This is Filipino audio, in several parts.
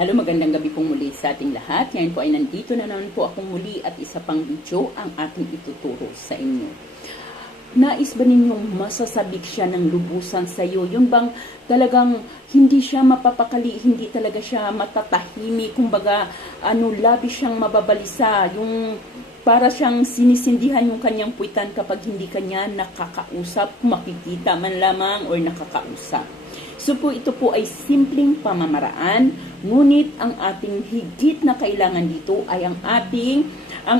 Hello, magandang gabi pong muli sa ating lahat. Ngayon po ay nandito na naman po akong muli at isa pang video ang ating ituturo sa inyo. Nais ba ninyong masasabik siya ng lubusan sa iyo? Yung bang talagang hindi siya mapapakali, hindi talaga siya matatahimik, kumbaga labis siyang mababalisa, yung para siyang sinisindihan yung kanyang puwitan kapag hindi kanya nakakausap, makikita man lamang or nakakausap. So po ito po ay simpleng pamamaraan, ngunit ang ating higit na kailangan dito ay ang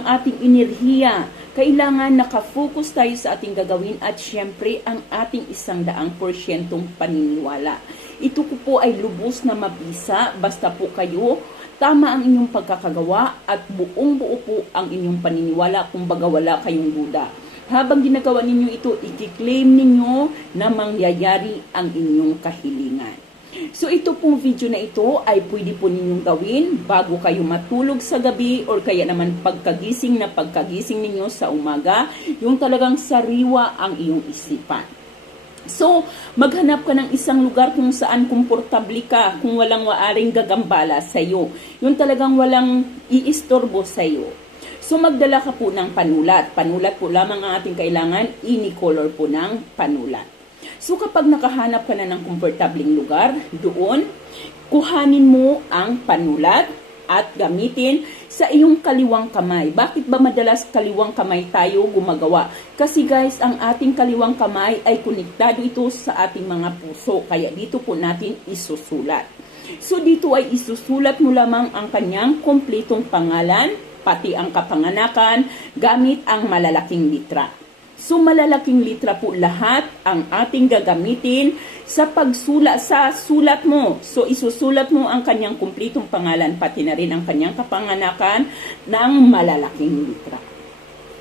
ating enerhiya. Kailangan nakafocus tayo sa ating gagawin at syempre ang ating 100% paniniwala. Ito po ay lubos na mabisa basta po kayo tama ang inyong pagkakagawa at buong-buo po ang inyong paniniwala, kumbaga wala kayong duda. Habang ginagawa ninyo ito, i-claim ninyo na mangyayari ang inyong kahilingan. So ito pong video na ito ay pwede po ninyong gawin bago kayo matulog sa gabi or kaya naman pagkagising ninyo sa umaga, yung talagang sariwa ang iyong isipan. So, maghanap ka ng isang lugar kung saan komportable ka, kung walang waaring gagambala sa iyo. Yung talagang walang iistorbo sa iyo. So, magdala ka po ng panulat. Panulat po lamang ang ating kailangan, any color po ng panulat. So, kapag nakahanap ka na ng komportabling lugar, doon, kuhanin mo ang panulat at gamitin sa iyong kaliwang kamay. Bakit ba madalas kaliwang kamay tayo gumagawa? Kasi guys, ang ating kaliwang kamay ay konektado ito sa ating mga puso. Kaya dito po natin isusulat. So, dito ay isusulat mo lamang ang kanyang kompletong pangalan, pati ang kapanganakan, gamit ang malalaking litra. So, malalaking litra po lahat ang ating gagamitin sa sulat mo. So, isusulat mo ang kanyang kumpletong pangalan, pati na rin ang kanyang kapanganakan ng malalaking litra.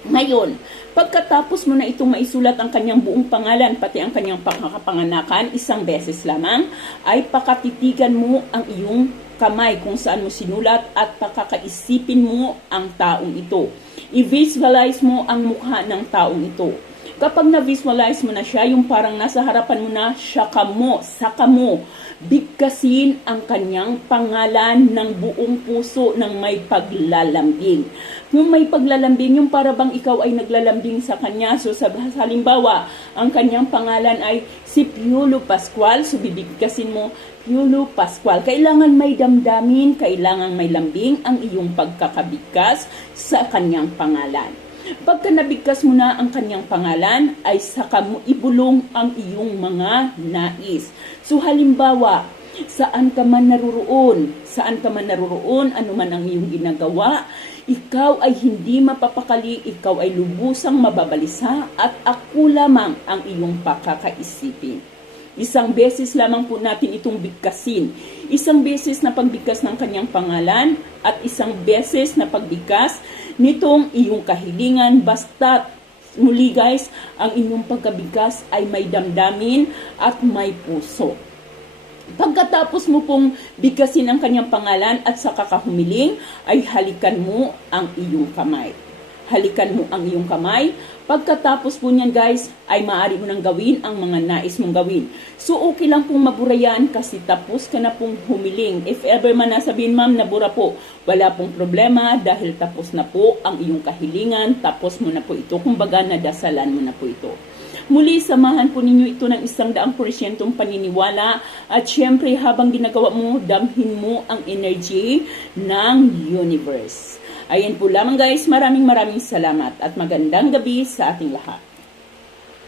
Ngayon, pagkatapos mo na itong maisulat ang kanyang buong pangalan, pati ang kanyang kapanganakan, isang beses lamang, ay pakatitigan mo ang iyong kamay kung saan mo sinulat at pakakaisipin mo ang taong ito. I-visualize mo ang mukha ng taong ito. Kapag na-visualize mo na siya, yung parang nasa harapan mo na, saka mo, bigkasin ang kanyang pangalan ng buong puso ng may paglalambing. Yung may paglalambing, yung para bang ikaw ay naglalambing sa kanya. So, halimbawa, ang kanyang pangalan ay si Piolo Pascual. So, bibigkasin mo, Piolo Pascual. Kailangan may damdamin, kailangan may lambing ang iyong pagkakabigkas sa kanyang pangalan. Pagka nabigkas mo na ang kanyang pangalan, ay saka mo ibulong ang iyong mga nais. So halimbawa, saan ka man naruroon, anuman ang iyong ginagawa, ikaw ay hindi mapapakali, ikaw ay lubusang mababalisa at ako lamang ang iyong pakakaisipin. Isang beses lamang po natin itong bigkasin. Isang beses na pagbigkas ng kanyang pangalan at isang beses na pagbigkas nitong iyong kahilingan. Basta muli guys, ang inyong pagkabigkas ay may damdamin at may puso. Pagkatapos mo pong bigkasin ang kanyang pangalan at saka kahumiling, ay halikan mo ang iyong kamay. Pagkatapos po niyan guys, ay maaari mo nang gawin ang mga nais mong gawin. So okay lang pong maburayan kasi tapos ka na pong humiling. If ever man nasabihin ma'am, nabura po, wala pong problema dahil tapos na po ang iyong kahilingan, tapos mo na po ito, kumbaga nadasalan mo na po ito. Muli, samahan po ninyo ito ng 100% paniniwala at syempre habang ginagawa mo, damhin mo ang energy ng universe. Ayan po lamang guys, maraming salamat at magandang gabi sa ating lahat.